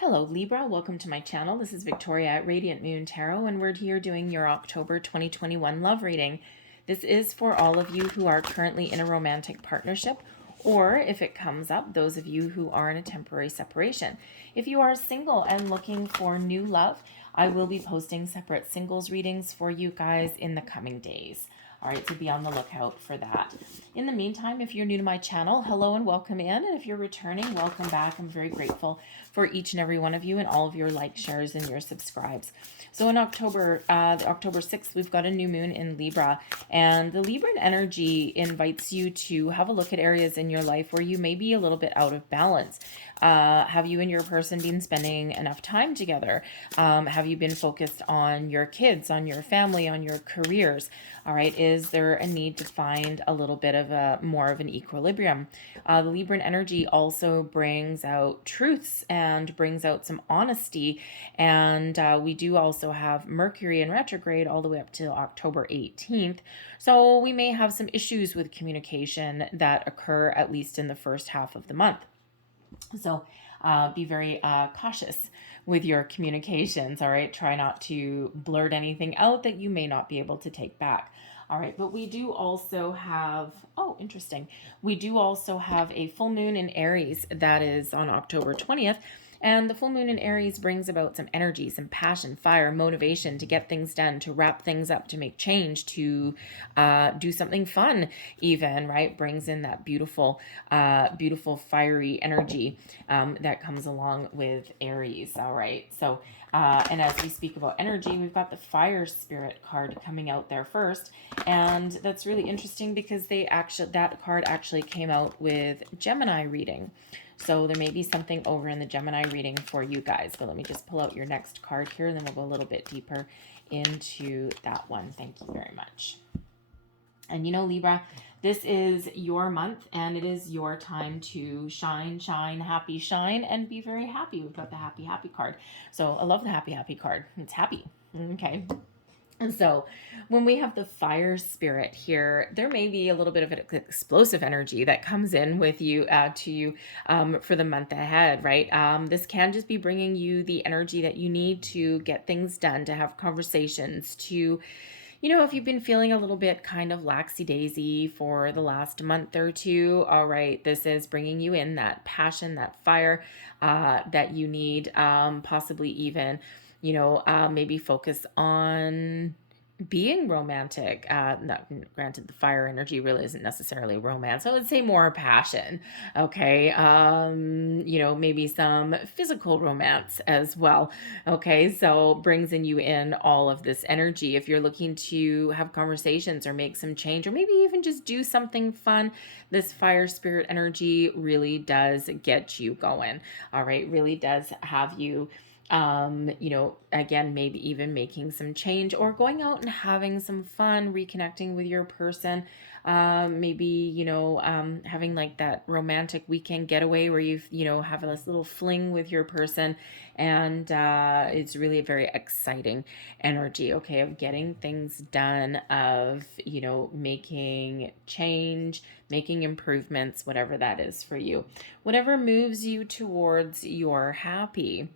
Hello Libra, welcome to my channel. This is Victoria at Radiant Moon Tarot, and we're here doing your October 2021 love reading. This is for all of you who are currently in a romantic partnership, or if it comes up, those of you who are in a temporary separation. If you are single and looking for new love, I will be posting separate singles readings for you guys in the coming days. All right, so be on the lookout for that. In the meantime, if you're new to my channel, hello and welcome in. And if you're returning, welcome back. I'm very grateful for each and every one of you and all of your likes, shares, and your subscribes. So in October, October 6th, we've got a new moon in Libra. And the Libran energy invites you to have a look at areas in your life where you may be a little bit out of balance. Have you and your person been spending enough time together? Have you been focused on your kids, on your family, on your careers? All right, is there a need to find a little bit of a more of an equilibrium? The Libran energy also brings out truths and brings out some honesty. And we do also have Mercury in retrograde all the way up to October 18th. So we may have some issues with communication that occur at least in the first half of the month. So be very cautious with your communications, all right? Try not to blurt anything out that you may not be able to take back. All right, but we do also have, oh, interesting. We do also have a full moon in Aries that is on October 20th. And the full moon in Aries brings about some energy, some passion, fire, motivation to get things done, to wrap things up, to make change, to do something fun even, right? Brings in that beautiful, beautiful fiery energy that comes along with Aries, all right? So, and as we speak about energy, we've got the fire spirit card coming out there first. And that's really interesting because that card actually came out with Gemini reading. So there may be something over in the Gemini reading for you guys. But let me just pull out your next card here, and then we'll go a little bit deeper into that one. Thank you very much. And you know, Libra, this is your month, and it is your time to shine, happy, shine, and be very happy. We've got the happy, happy card. So I love the happy, happy card. It's happy. Okay. And so when we have the fire spirit here, there may be a little bit of an explosive energy that comes in with you to you for the month ahead, right? This can just be bringing you the energy that you need to get things done, to have conversations, to, you know, if you've been feeling a little bit kind of laxy-daisy for the last month or two, all right, this is bringing you in that passion, that fire that you need, possibly even, you know, maybe focus on being romantic. Not, granted, the fire energy really isn't necessarily romance. I would say more passion. Okay. You know, maybe some physical romance as well. Okay. So brings in you in all of this energy. If you're looking to have conversations or make some change, or maybe even just do something fun, this fire spirit energy really does get you going. All right. Really does have you you know, again, maybe even making some change or going out and having some fun, reconnecting with your person. Maybe, you know, having like that romantic weekend getaway where you know, have this little fling with your person. And it's really a very exciting energy, okay, of getting things done, of, you know, making change, making improvements, whatever that is for you. Whatever moves you towards your happy.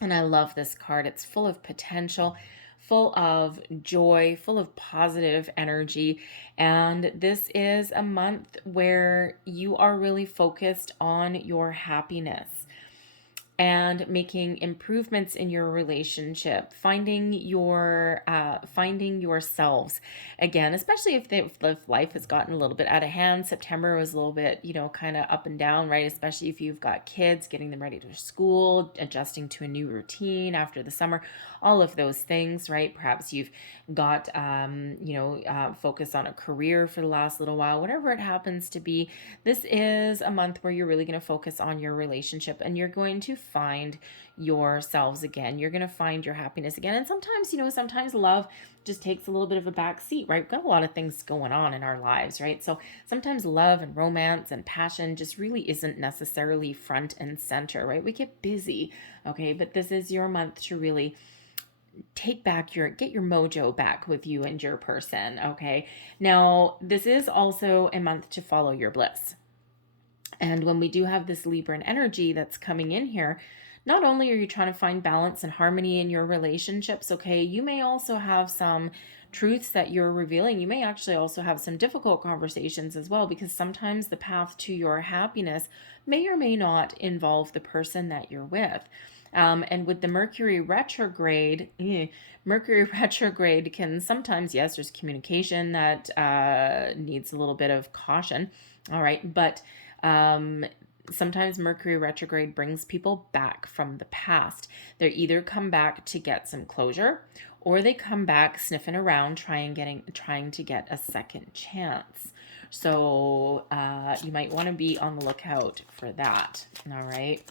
And I love this card. It's full of potential, full of joy, full of positive energy. And this is a month where you are really focused on your happiness and making improvements in your relationship, finding yourselves again, especially if life has gotten a little bit out of hand. September was a little bit, you know, kind of up and down, right? Especially if you've got kids, getting them ready to school, adjusting to a new routine after the summer, all of those things, right? Perhaps you've got, you know, focus on a career for the last little while, whatever it happens to be. This is a month where you're really going to focus on your relationship, and you're going to find yourselves again. You're going to find your happiness again. And sometimes, you know, sometimes love just takes a little bit of a back seat, right? We've got a lot of things going on in our lives, right? So sometimes love and romance and passion just really isn't necessarily front and center, right? We get busy, okay? But this is your month to really get your mojo back with you and your person, okay? Now, this is also a month to follow your bliss. And when we do have this Libran energy that's coming in here, not only are you trying to find balance and harmony in your relationships, okay, you may also have some truths that you're revealing. You may actually also have some difficult conversations as well, because sometimes the path to your happiness may or may not involve the person that you're with. And with the Mercury retrograde, Mercury retrograde can sometimes, yes, there's communication that needs a little bit of caution. All right. But sometimes Mercury retrograde brings people back from the past. They either come back to get some closure, or they come back sniffing around trying to get a second chance. So you might want to be on the lookout for that. All right.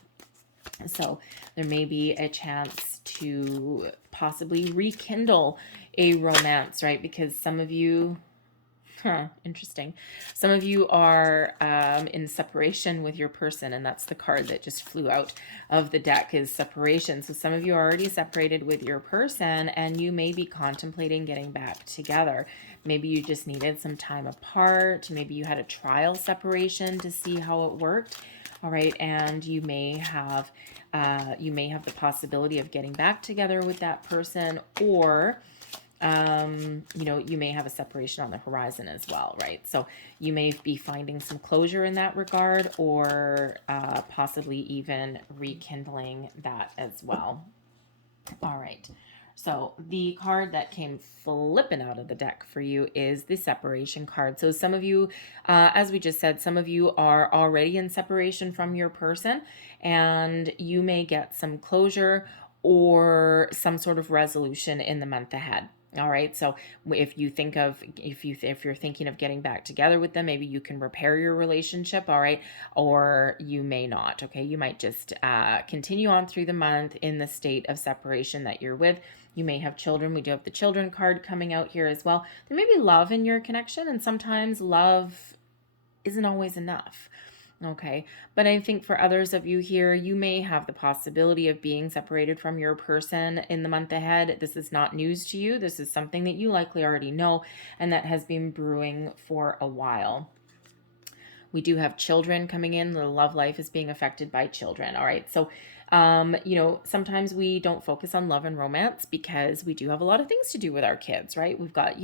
So there may be a chance to possibly rekindle a romance, right? Because some of you, interesting. Some of you are in separation with your person, and that's the card that just flew out of the deck, is separation. So some of you are already separated with your person, and you may be contemplating getting back together. Maybe you just needed some time apart. Maybe you had a trial separation to see how it worked. All right, and you may have the possibility of getting back together with that person, or you may have a separation on the horizon as well, right? So you may be finding some closure in that regard, or possibly even rekindling that as well. All right. So the card that came flipping out of the deck for you is the separation card. So some of you, as we just said, some of you are already in separation from your person, and you may get some closure or some sort of resolution in the month ahead. All right. So if you're thinking of getting back together with them, maybe you can repair your relationship. All right. Or you may not. Okay. You might just continue on through the month in the state of separation that you're with. You may have children. We do have the children card coming out here as well. There may be love in your connection, and sometimes love isn't always enough. Okay, but I think for others of you here, you may have the possibility of being separated from your person in the month ahead. This is not news to you. This is something that you likely already know, and that has been brewing for a while. We do have children coming in. The love life is being affected by children. All right, so sometimes we don't focus on love and romance because we do have a lot of things to do with our kids, right? We've got,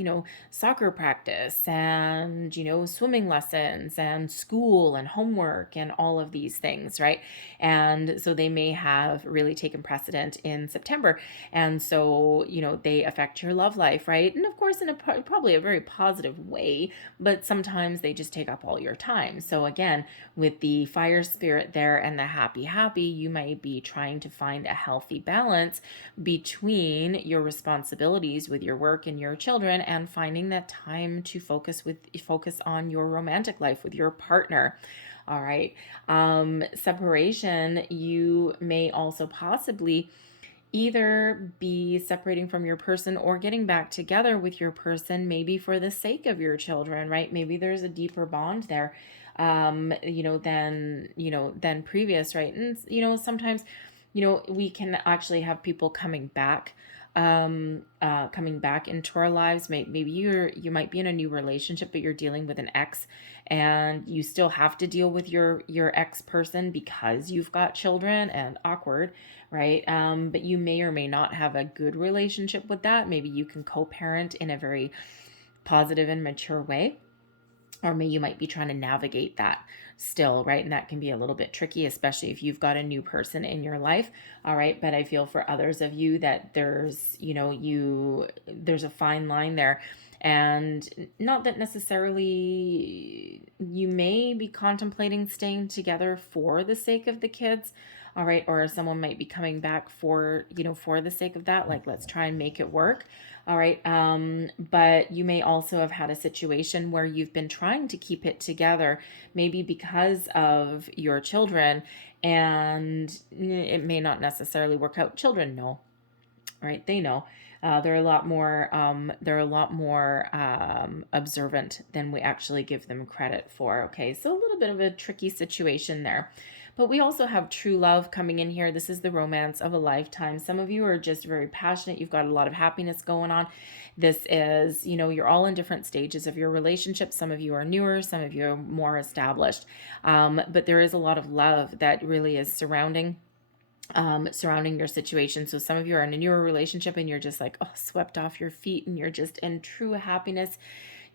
soccer practice and, swimming lessons and school and homework and all of these things, right? And so they may have really taken precedent in September. And so, they affect your love life, right? And of course, in probably a very positive way, but sometimes they just take up all your time. So again, with the fire spirit there and the happy, you might be trying to find a healthy balance between your responsibilities with your work and your children, and finding that time to focus on your romantic life with your partner. All right. Separation, you may also possibly either be separating from your person or getting back together with your person, maybe for the sake of your children, right? Maybe there's a deeper bond there, than previous, right? And, sometimes, we can actually have people coming back into our lives. Maybe you might be in a new relationship, but you're dealing with an ex, and you still have to deal with your ex person because you've got children, and awkward, right? But you may or may not have a good relationship with that. Maybe you can co-parent in a very positive and mature way, or you might be trying to navigate that still, right? And that can be a little bit tricky, especially if you've got a new person in your life. All right. But I feel for others of you that there's a fine line there. And not that necessarily you may be contemplating staying together for the sake of the kids. All right. Or someone might be coming back for the sake of that. Like, let's try and make it work. All right. But you may also have had a situation where you've been trying to keep it together, maybe because of your children, and it may not necessarily work out. Children know, right? They know. They're a lot more observant than we actually give them credit for. Okay. So a little bit of a tricky situation there. But we also have true love coming in here. This is the romance of a lifetime. Some of you are just very passionate. You've got a lot of happiness going on. This is, you're all in different stages of your relationship. Some of you are newer, some of you are more established. But there is a lot of love that really is surrounding surrounding your situation. So some of you are in a newer relationship and you're just like, oh, swept off your feet, and you're just in true happiness.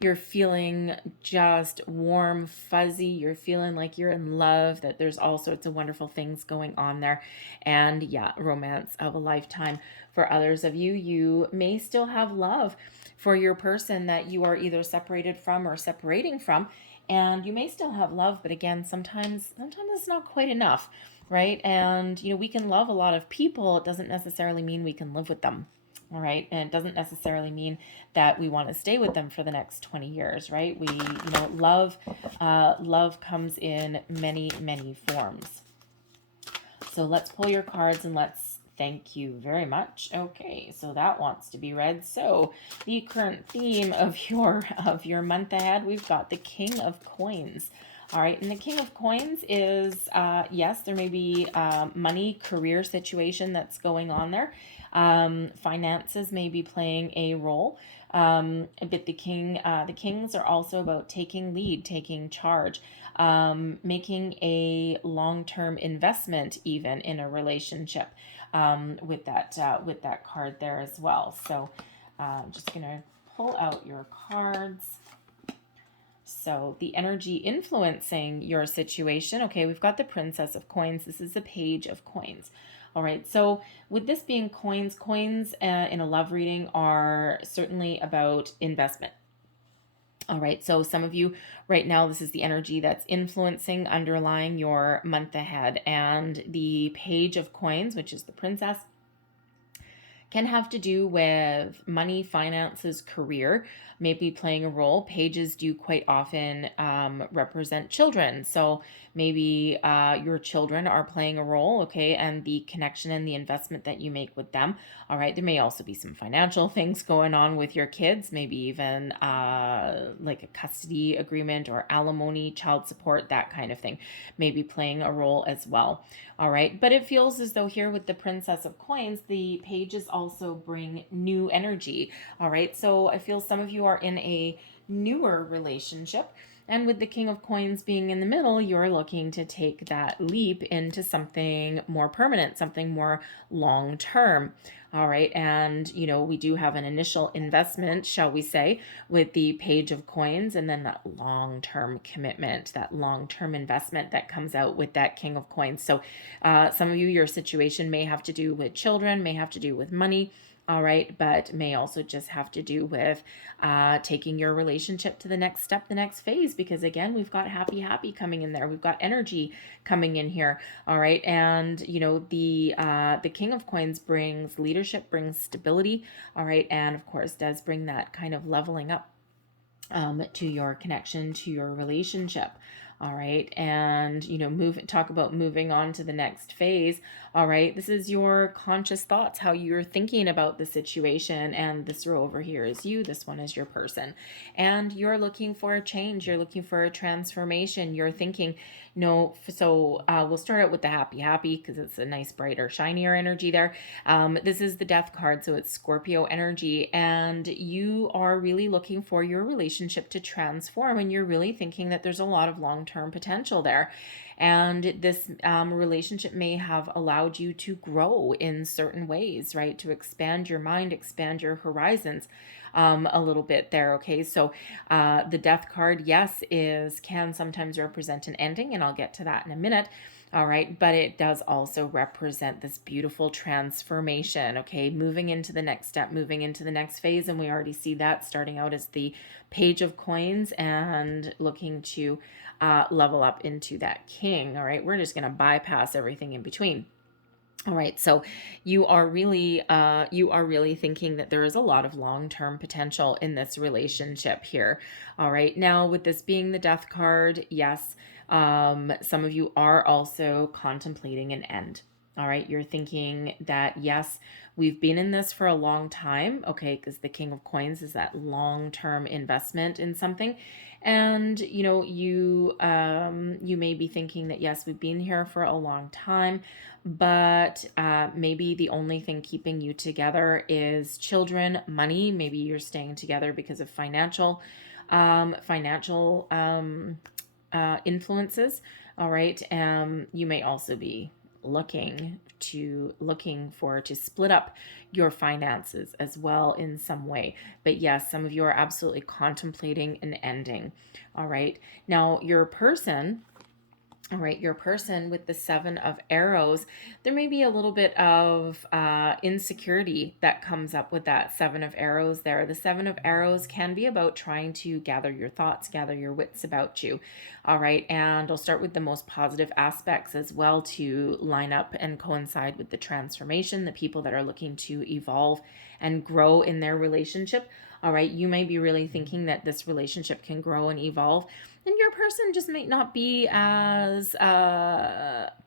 You're feeling just warm, fuzzy. You're feeling like you're in love, that there's all sorts of wonderful things going on there. And yeah, romance of a lifetime. For others of you, you may still have love for your person that you are either separated from or separating from. And you may still have love, but again, sometimes it's not quite enough, right? And we can love a lot of people. It doesn't necessarily mean we can live with them. All right. And it doesn't necessarily mean that we want to stay with them for the next 20 years, right? Love comes in many, many forms. So let's pull your cards and let's thank you very much. Okay, so that wants to be read. So the current theme of your month ahead, we've got the King of Coins. All right, and the King of Coins is, yes, there may be money, career situation that's going on there. Finances may be playing a role. But the kings are also about taking lead, taking charge, making a long-term investment even in a relationship, with that card there as well. So I'm just gonna pull out your cards. So the energy influencing your situation. Okay, we've got the Princess of Coins. This is the Page of Coins. All right, so with this being coins in a love reading are certainly about investment. All right, so some of you right now, this is the energy that's influencing, underlying your month ahead. And the Page of Coins, which is the Princess, can have to do with money, finances, career, maybe playing a role. Pages do quite often represent children. So maybe your children are playing a role, okay, and the connection and the investment that you make with them. All right, there may also be some financial things going on with your kids, maybe even like a custody agreement or alimony, child support, that kind of thing, maybe playing a role as well. All right, but it feels as though here with the Princess of Coins, the pages also bring new energy. All right, so I feel some of you are in a newer relationship. And with the King of Coins being in the middle, you're looking to take that leap into something more permanent, something more long term. All right. And, we do have an initial investment, shall we say, with the Page of Coins, and then that long term commitment, that long term investment that comes out with that King of Coins. So some of you, your situation may have to do with children, may have to do with money. All right, but may also just have to do with taking your relationship to the next step, the next phase, because again, we've got happy coming in there. We've got energy coming in here. All right, and the King of Coins brings leadership, brings stability. All right, and of course does bring that kind of leveling up to your connection, to your relationship. All right, and talk about moving on to the next phase. All right, this is your conscious thoughts, how you're thinking about the situation. And this row over here is you, this one is your person, and you're looking for a change, you're looking for a transformation. You're thinking, so we'll start out with the happy because it's a nice, brighter, shinier energy there. This is the Death card, so it's Scorpio energy, and you are really looking for your relationship to transform, and you're really thinking that there's a lot of long-term potential there. And this relationship may have allowed you to grow in certain ways, right? To expand your mind, expand your horizons a little bit there. Okay, so the Death card, yes, can sometimes represent an ending, and I'll get to that in a minute. All right, but it does also represent this beautiful transformation, okay? Moving into the next step, moving into the next phase, and we already see that starting out as the Page of Coins and looking to level up into that King. All right, we're just going to bypass everything in between. All right, so you are really thinking that there is a lot of long-term potential in this relationship here. All right, now with this being the Death card, yes, some of you are also contemplating an end. All right, you're thinking that, yes, we've been in this for a long time, okay, because the King of Coins is that long-term investment in something. And, you may be thinking that, yes, we've been here for a long time, but maybe the only thing keeping you together is children, money. Maybe you're staying together because of financial influences. All right. You may also be looking for to split up your finances as well in some way. But yes, some of you are absolutely contemplating an ending. All right. Now, your person with the Seven of Arrows, there may be a little bit of insecurity that comes up with that Seven of Arrows there. The Seven of Arrows can be about trying to gather your thoughts, gather your wits about you. All right. And I'll start with the most positive aspects as well to line up and coincide with the transformation, the people that are looking to evolve and grow in their relationship. All right. You may be really thinking that this relationship can grow and evolve, and your person just might not be as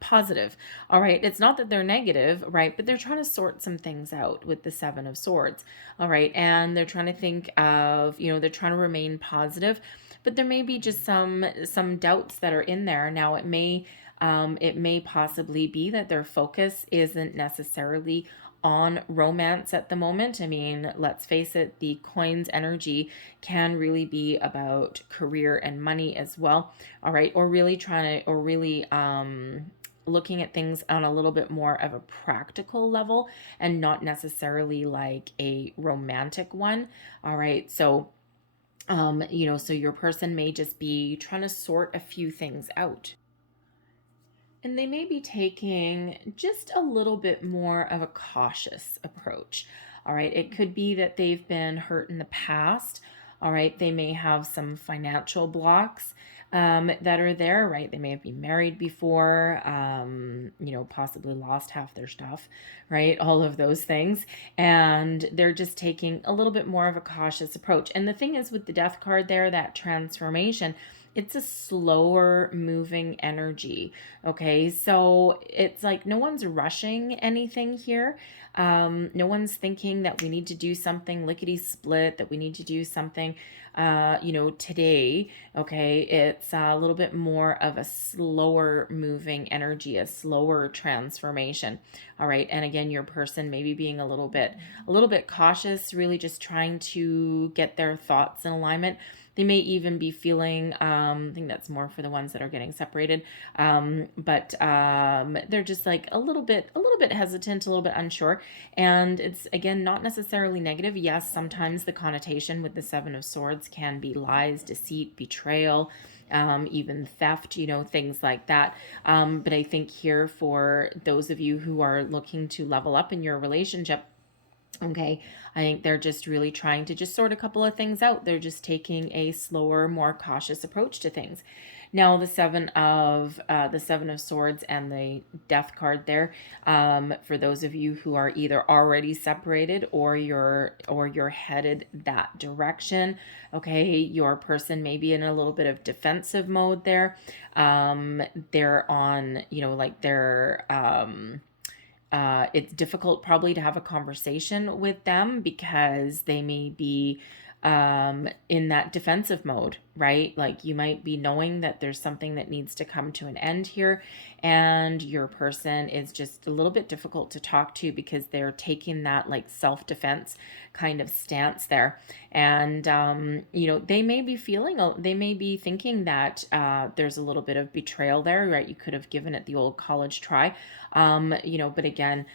positive. All right. It's not that they're negative, right? But they're trying to sort some things out with the Seven of Swords. All right. And they're trying to think of, they're trying to remain positive, but there may be just some doubts that are in there. Now, it may possibly be that their focus isn't necessarily on romance at the moment. I mean, let's face it, the coins energy can really be about career and money as well. All right. Or really looking at things on a little bit more of a practical level and not necessarily like a romantic one. All right. So, so your person may just be trying to sort a few things out. And they may be taking just a little bit more of a cautious approach. All right. It could be that they've been hurt in the past. All right. They may have some financial blocks that are there, right? They may have been married before, possibly lost half their stuff, right? All of those things. And they're just taking a little bit more of a cautious approach. And the thing is with the Death card there, that transformation, it's a slower moving energy. Okay. So it's like no one's rushing anything here. No one's thinking that we need to do something lickety split, that we need to do something, today. Okay. It's a little bit more of a slower moving energy, a slower transformation. All right. And again, your person maybe being a little bit cautious, really just trying to get their thoughts in alignment. They may even be feeling, I think that's more for the ones that are getting separated. But they're just like a little bit hesitant, a little bit unsure. And it's, again, not necessarily negative. Yes, sometimes the connotation with the Seven of Swords can be lies, deceit, betrayal, even theft, things like that. But I think here, for those of you who are looking to level up in your relationship, okay, I think they're just really trying to just sort a couple of things out. They're just taking a slower, more cautious approach to things. Now, the Seven of Swords and the Death card there, for those of you who are either already separated or you're headed that direction. Okay, your person may be in a little bit of defensive mode there. They're on, it's difficult probably to have a conversation with them because they may be in that defensive mode, right? Like, you might be knowing that there's something that needs to come to an end here, and your person is just a little bit difficult to talk to because they're taking that like self-defense kind of stance there. And they may be thinking that there's a little bit of betrayal there, right? You could have given it the old college try, but again,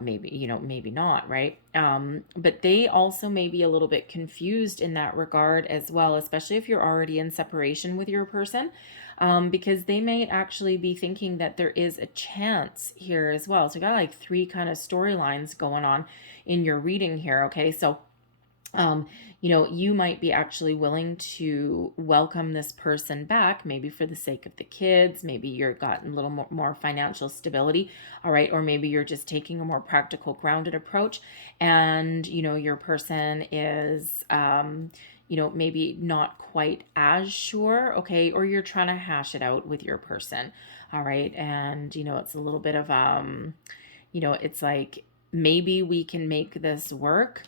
maybe not, right? But they also may be a little bit confused in that regard as well, especially if you're already in separation with your person, because they may actually be thinking that there is a chance here as well. So you got like three kind of storylines going on in your reading here. Okay. So, you might be actually willing to welcome this person back, maybe for the sake of the kids. Maybe you're gotten a little more financial stability. All right. Or maybe you're just taking a more practical, grounded approach, and, your person is, maybe not quite as sure. Okay. Or you're trying to hash it out with your person. All right. And, it's a little bit of, it's like, maybe we can make this work,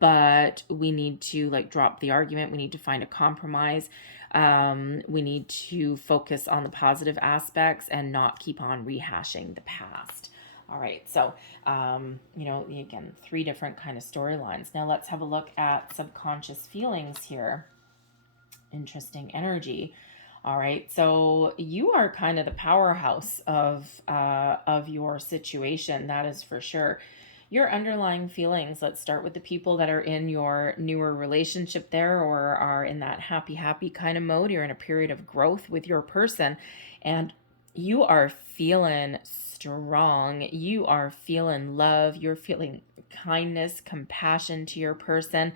but we need to like drop the argument. We need to find a compromise. We need to focus on the positive aspects and not keep on rehashing the past. All right. So, again, three different kind of storylines. Now let's have a look at subconscious feelings here. Interesting energy. All right, so you are kind of the powerhouse of your situation, that is for sure. Your underlying feelings, let's start with the people that are in your newer relationship there or are in that happy kind of mode. You're in a period of growth with your person, and you are feeling strong. You are feeling love. You're feeling kindness, compassion to your person.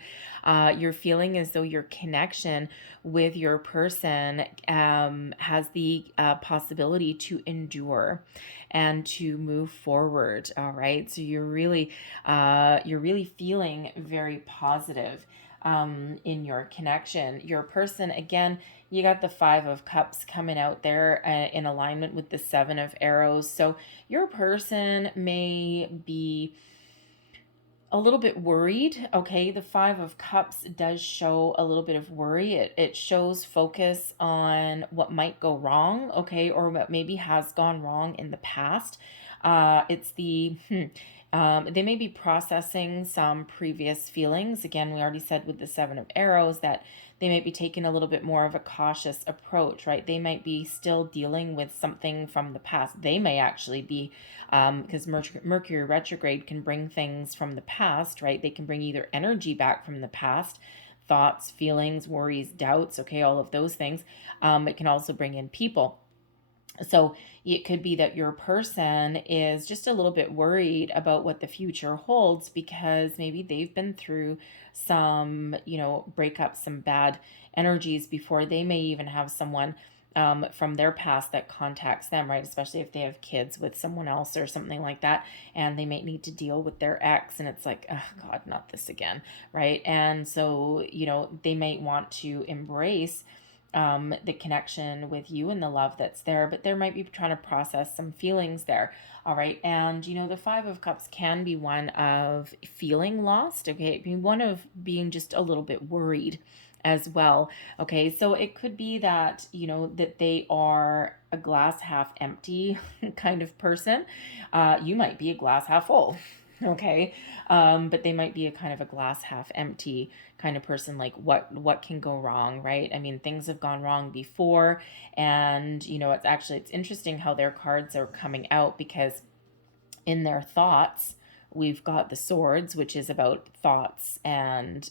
You're feeling as though your connection with your person has the possibility to endure and to move forward. All right, so you're really feeling very positive in your connection. Your person, again, you got the Five of Cups coming out there in alignment with the Seven of Arrows. So your person may be a little bit worried. Okay, the Five of Cups does show a little bit of worry. It shows focus on what might go wrong, okay, or what maybe has gone wrong in the past. It's the they may be processing some previous feelings. Again, we already said with the Seven of Arrows that they might be taking a little bit more of a cautious approach, right? They might be still dealing with something from the past. They may actually be, because Mercury retrograde can bring things from the past, right? They can bring either energy back from the past, thoughts, feelings, worries, doubts, okay, all of those things. It can also bring in people. So it could be that your person is just a little bit worried about what the future holds because maybe they've been through some, breakups, some bad energies before. They may even have someone from their past that contacts them, right? Especially if they have kids with someone else or something like that, and they may need to deal with their ex, and it's like, oh God, not this again, right? And so, they might want to embrace the connection with you and the love that's there, but there might be trying to process some feelings there. All right. And, the Five of Cups can be one of feeling lost. Okay. It can be one of being just a little bit worried as well. Okay. So it could be that, that they are a glass half empty kind of person. You might be a glass half full. Okay. But they might be a kind of a glass half empty kind of person. Like what can go wrong, right? I mean, things have gone wrong before, and it's interesting how their cards are coming out, because in their thoughts we've got the swords, which is about thoughts and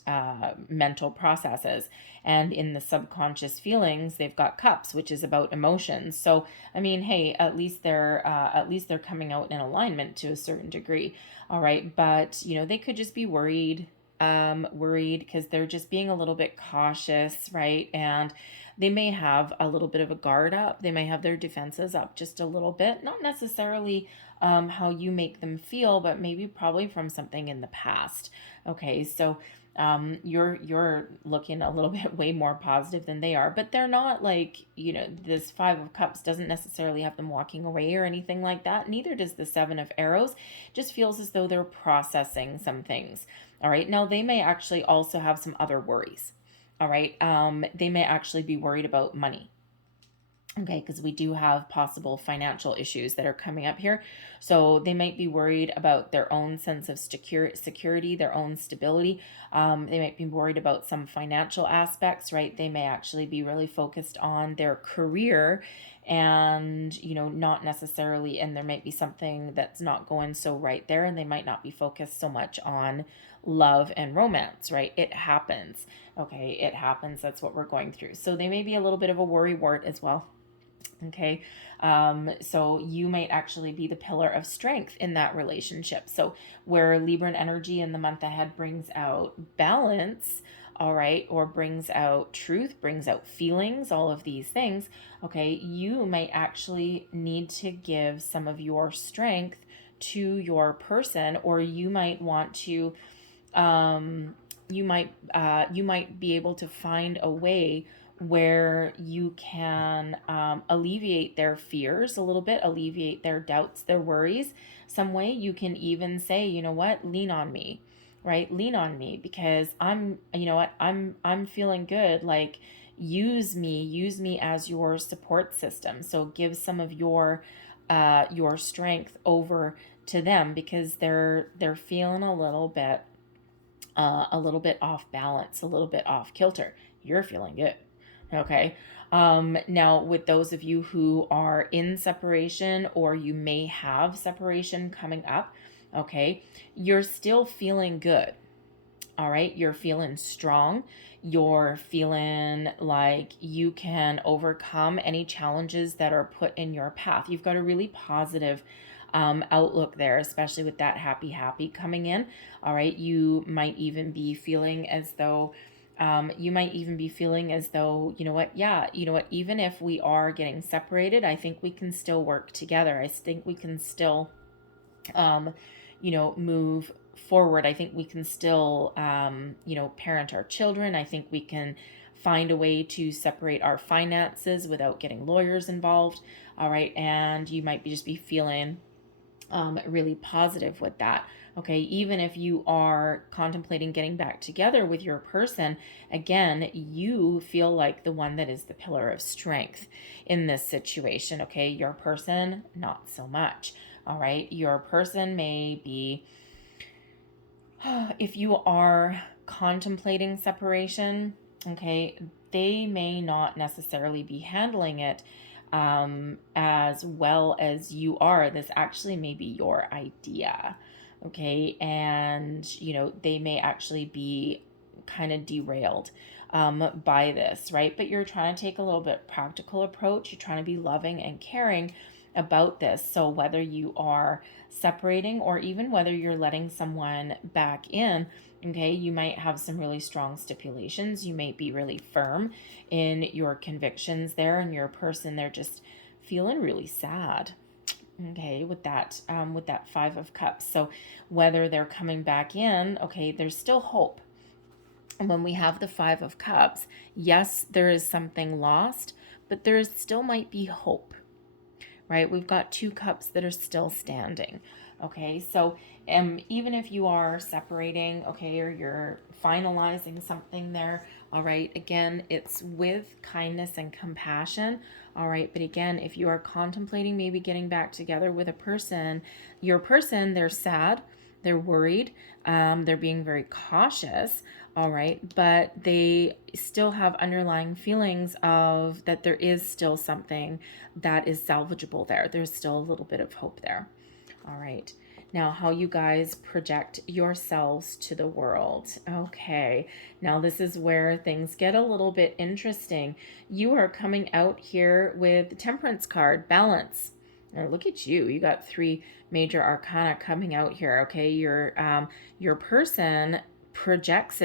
mental processes, and in the subconscious feelings they've got cups, which is about emotions. So I mean, hey, at least they're coming out in alignment to a certain degree. All right, but they could just be worried because they're just being a little bit cautious, right? And they may have a little bit of a guard up. They may have their defenses up just a little bit, not necessarily how you make them feel, but maybe probably from something in the past. Okay, so you're looking a little bit way more positive than they are, but they're not like, this Five of Cups doesn't necessarily have them walking away or anything like that. Neither does the Seven of Arrows. Just feels as though they're processing some things. All right, now they may actually also have some other worries. All right, they may actually be worried about money. Okay, because we do have possible financial issues that are coming up here. So they might be worried about their own sense of security, their own stability. They might be worried about some financial aspects, right? They may actually be really focused on their career and, not necessarily, and there might be something that's not going so right there, and they might not be focused so much on love and romance, right? It happens. Okay, it happens. That's what we're going through. So they may be a little bit of a worry wart as well. Okay, so you might actually be the pillar of strength in that relationship. So where Libran energy in the month ahead brings out balance, all right, or brings out truth, brings out feelings, all of these things, okay, you might actually need to give some of your strength to your person, or you might want to, you might be able to find a way where you can alleviate their fears a little bit, alleviate their doubts, their worries. Some way you can even say, you know what, lean on me, right? Lean on me because I'm feeling good. Like use me as your support system. So give some of your strength over to them because they're feeling a little bit off balance, a little bit off kilter. You're feeling good. Okay. Now, with those of you who are in separation or you may have separation coming up, okay, you're still feeling good. All right. You're feeling strong. You're feeling like you can overcome any challenges that are put in your path. You've got a really positive outlook there, especially with that happy coming in. All right. You might even be feeling as though you know what, yeah, you know what, even if we are getting separated, I think we can still work together. I think we can still, um, move forward. I think we can still, parent our children. I think we can find a way to separate our finances without getting lawyers involved. All right. And you might just be feeling really positive with that. Okay, even if you are contemplating getting back together with your person, again, you feel like the one that is the pillar of strength in this situation. Okay, your person, not so much. All right, your person may be, if you are contemplating separation, okay, they may not necessarily be handling it as well as you are. This actually may be your idea, okay? And, they may actually be kind of derailed by this, right? But you're trying to take a little bit practical approach. You're trying to be loving and caring about this. So whether you are separating or even whether you're letting someone back in, okay, you might have some really strong stipulations. You may be really firm in your convictions there, and your person, they're just feeling really sad. Okay, with that Five of Cups. So whether they're coming back in, okay, there's still hope. And when we have the Five of Cups, yes, there is something lost, but there still might be hope, right? We've got two cups that are still standing. Okay, so even if you are separating, okay, or you're finalizing something there, all right, again, it's with kindness and compassion, all right, but again, if you are contemplating maybe getting back together with a person, your person, they're sad, they're worried, they're being very cautious, all right, but they still have underlying feelings of that there is still something that is salvageable there. There's still a little bit of hope there. All right. Now, how you guys project yourselves to the world. Okay. Now, this is where things get a little bit interesting. You are coming out here with the Temperance card, balance. Now, look at you. You got three major arcana coming out here. Okay. Your person projects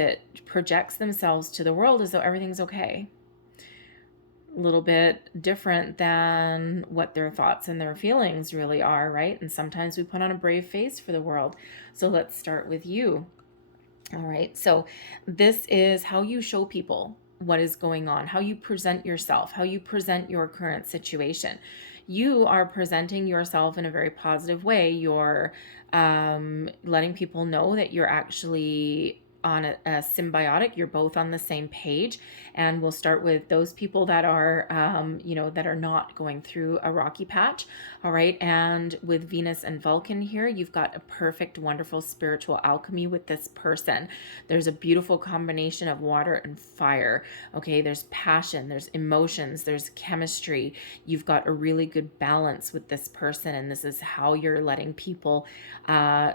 themselves to the world as though everything's okay. A little bit different than what their thoughts and their feelings really are, right? And sometimes we put on a brave face for the world. So let's start with you. All right. So this is how you show people what is going on, how you present yourself, how you present your current situation. You are presenting yourself in a very positive way. You're letting people know that you're actually on a symbiotic. You're both on the same page. And we'll start with those people that are, that are not going through a rocky patch. All right. And with Venus and Vulcan here, you've got a perfect, wonderful spiritual alchemy with this person. There's a beautiful combination of water and fire. Okay. There's passion, there's emotions, there's chemistry. You've got a really good balance with this person. And this is how you're letting people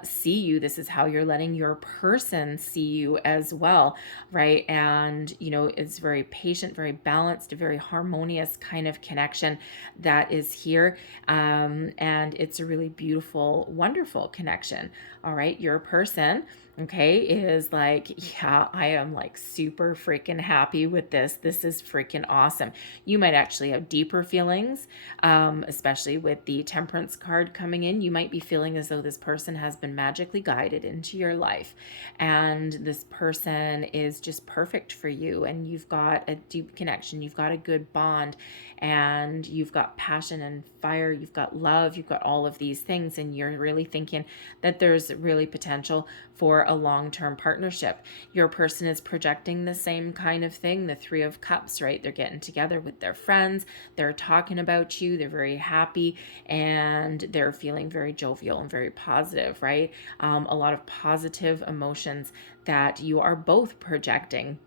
see you. This is how you're letting your person see you as well. Right. And, it's very patient, very balanced, a very harmonious kind of connection that is here. And it's a really beautiful, wonderful connection. All right. Your person, okay, is like, yeah, I am like super freaking happy with this. This is freaking awesome. You might actually have deeper feelings, especially with the Temperance card coming in. You might be feeling as though this person has been magically guided into your life, and this person is just perfect for you, and you've got a deep connection, you've got a good bond, and you've got passion and fire, you've got love, you've got all of these things, and you're really thinking that there's really potential for a long-term partnership. Your person is projecting the same kind of thing, the Three of Cups, right? They're getting together with their friends, they're talking about you, they're very happy, and they're feeling very jovial and very positive, right? A lot of positive emotions that you are both projecting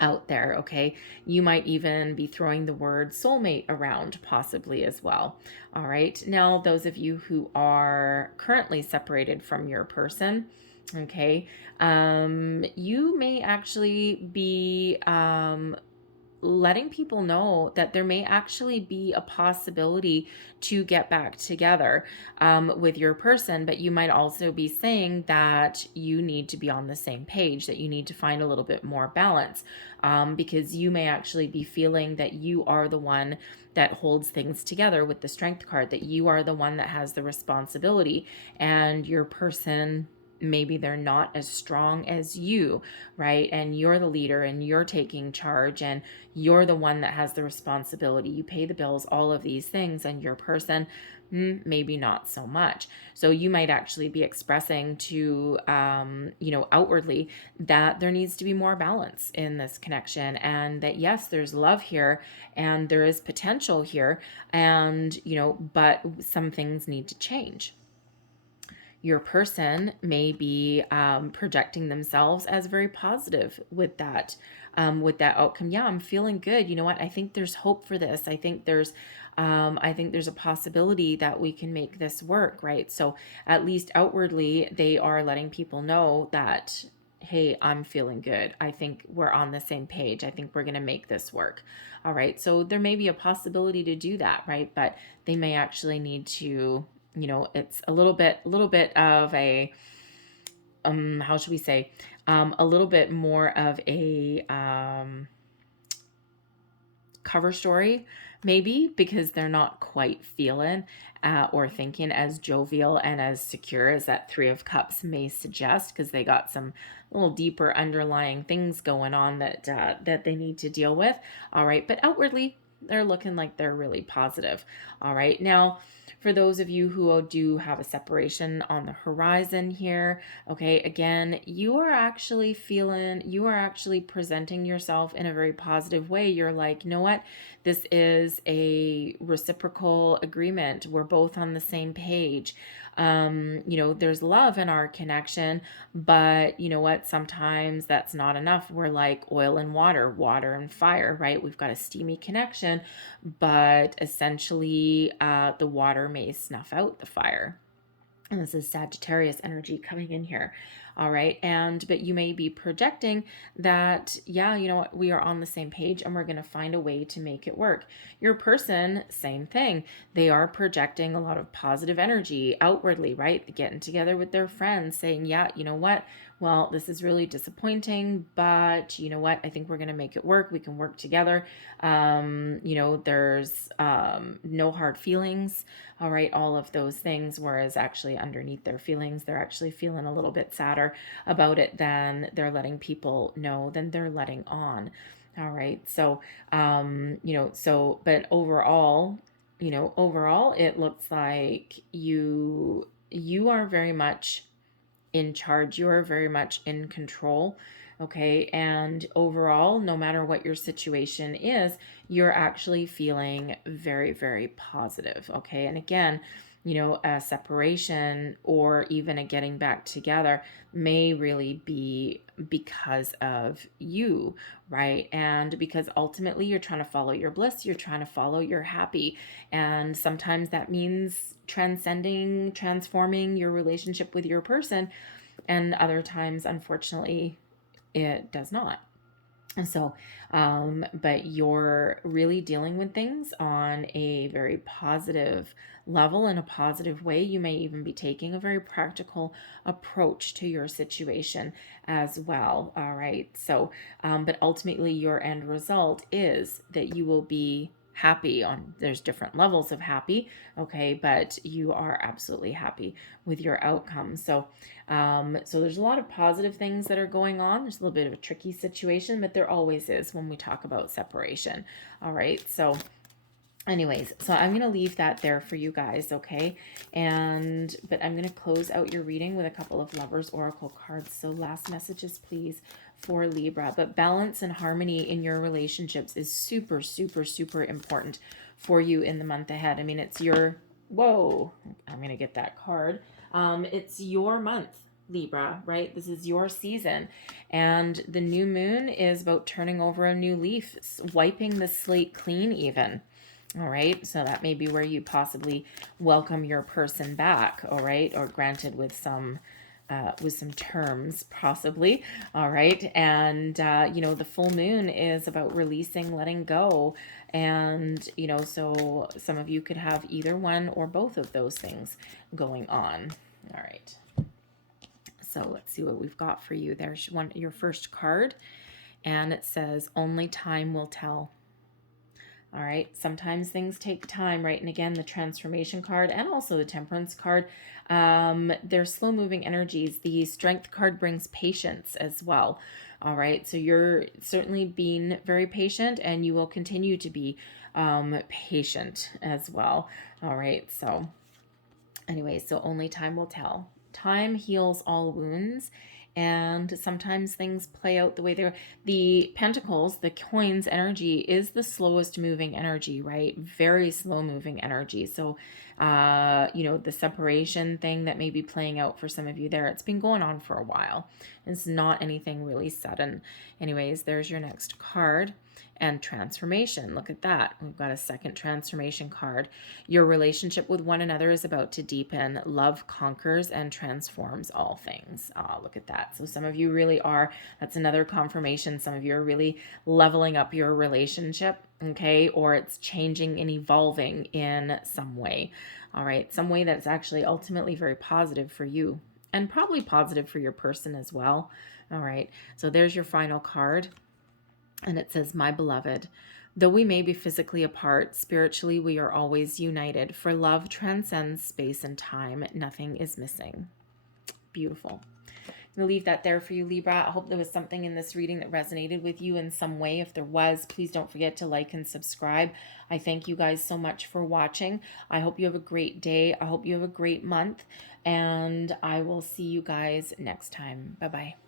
out there, okay? You might even be throwing the word soulmate around possibly as well. All right. Now, those of you who are currently separated from your person, okay, you may actually be letting people know that there may actually be a possibility to get back together with your person, but you might also be saying that you need to be on the same page, that you need to find a little bit more balance, because you may actually be feeling that you are the one that holds things together with the Strength card, that you are the one that has the responsibility, and your person, maybe they're not as strong as you, right? And you're the leader and you're taking charge and you're the one that has the responsibility. You pay the bills, all of these things, and your person, maybe not so much. So you might actually be expressing to, outwardly that there needs to be more balance in this connection, and that yes, there's love here and there is potential here, and, but some things need to change. Your person may be projecting themselves as very positive with that outcome. Yeah, I'm feeling good. You know what? I think there's hope for this. I think there's a possibility that we can make this work, right? So at least outwardly, they are letting people know that, hey, I'm feeling good. I think we're on the same page. I think we're going to make this work. All right. So there may be a possibility to do that, right? But they may actually need to, it's a little bit of a, how should we say, a little bit more of a cover story, maybe, because they're not quite feeling or thinking as jovial and as secure as that Three of Cups may suggest, because they got some little deeper underlying things going on that that they need to deal with. All right, but outwardly, they're looking like they're really positive. All right, now, for those of you who do have a separation on the horizon here, okay, again, you are actually presenting yourself in a very positive way. You're like, you know what? This is a reciprocal agreement. We're both on the same page. There's love in our connection, but you know what? Sometimes that's not enough. We're like oil and water, water and fire, right? We've got a steamy connection, but essentially the water may snuff out the fire. And this is Sagittarius energy coming in here. All right. But you may be projecting that, yeah, you know what, we are on the same page and we're going to find a way to make it work. Your person, same thing. They are projecting a lot of positive energy outwardly, right? Getting together with their friends saying, yeah, you know what, well, this is really disappointing, but you know what, I think we're going to make it work. We can work together. There's no hard feelings. All right, all of those things, whereas actually underneath their feelings, they're actually feeling a little bit sadder about it than they're letting people know, than they're letting on. All right, so, but overall, it looks like you are very much in charge. You are very much in control. Okay. And overall, no matter what your situation is, you're actually feeling very, very positive. Okay. And again, a separation or even a getting back together may really be because of you, right? And because ultimately you're trying to follow your bliss, you're trying to follow your happy. And sometimes that means transforming your relationship with your person. And other times, unfortunately, it does not. So, but you're really dealing with things on a very positive level, in a positive way. You may even be taking a very practical approach to your situation as well. All right. So, but ultimately, your end result is that you will be happy. There's different levels of happy, okay, but you are absolutely happy with your outcome. So there's a lot of positive things that are going on. There's a little bit of a tricky situation, but there always is when we talk about separation. All right, so anyways, so I'm going to leave that there for you guys, okay? But I'm going to close out your reading with a couple of Lovers Oracle cards. So last messages, please, for Libra. But balance and harmony in your relationships is super, super, super important for you in the month ahead. I mean, it's your, whoa, I'm going to get that card. It's your month. Libra, right? This is your season. And the new moon is about turning over a new leaf, wiping the slate clean even. All right. So that may be where you possibly welcome your person back. All right. Or granted with some terms possibly. All right. And, you know, the full moon is about releasing, letting go. And, you know, so some of you could have either one or both of those things going on. All right. So let's see what we've got for you. There's your first card, and it says, only time will tell. All right. Sometimes things take time, right? And again, the transformation card and also the temperance card, they're slow moving energies. The strength card brings patience as well. All right. So you're certainly being very patient, and you will continue to be patient as well. All right. So anyway, so only time will tell. Time heals all wounds, and sometimes things play out the way they're. The pentacles, the coins energy is the slowest moving energy, right? Very slow moving energy. So, you know, the separation thing that may be playing out for some of you there, it's been going on for a while. It's not anything really sudden. Anyways, there's your next card. And transformation. Look at that. We've got a second transformation card. Your relationship with one another is about to deepen. Love conquers and transforms all things. Oh, look at that. So some of you really are, that's another confirmation. Some of you are really leveling up your relationship, okay? Or it's changing and evolving in some way. All right. Some way that's actually ultimately very positive for you, and probably positive for your person as well. All right. So there's your final card. And it says, my beloved, though we may be physically apart, spiritually we are always united. For love transcends space and time. Nothing is missing. Beautiful. I'm going to leave that there for you, Libra. I hope there was something in this reading that resonated with you in some way. If there was, please don't forget to like and subscribe. I thank you guys so much for watching. I hope you have a great day. I hope you have a great month. And I will see you guys next time. Bye-bye.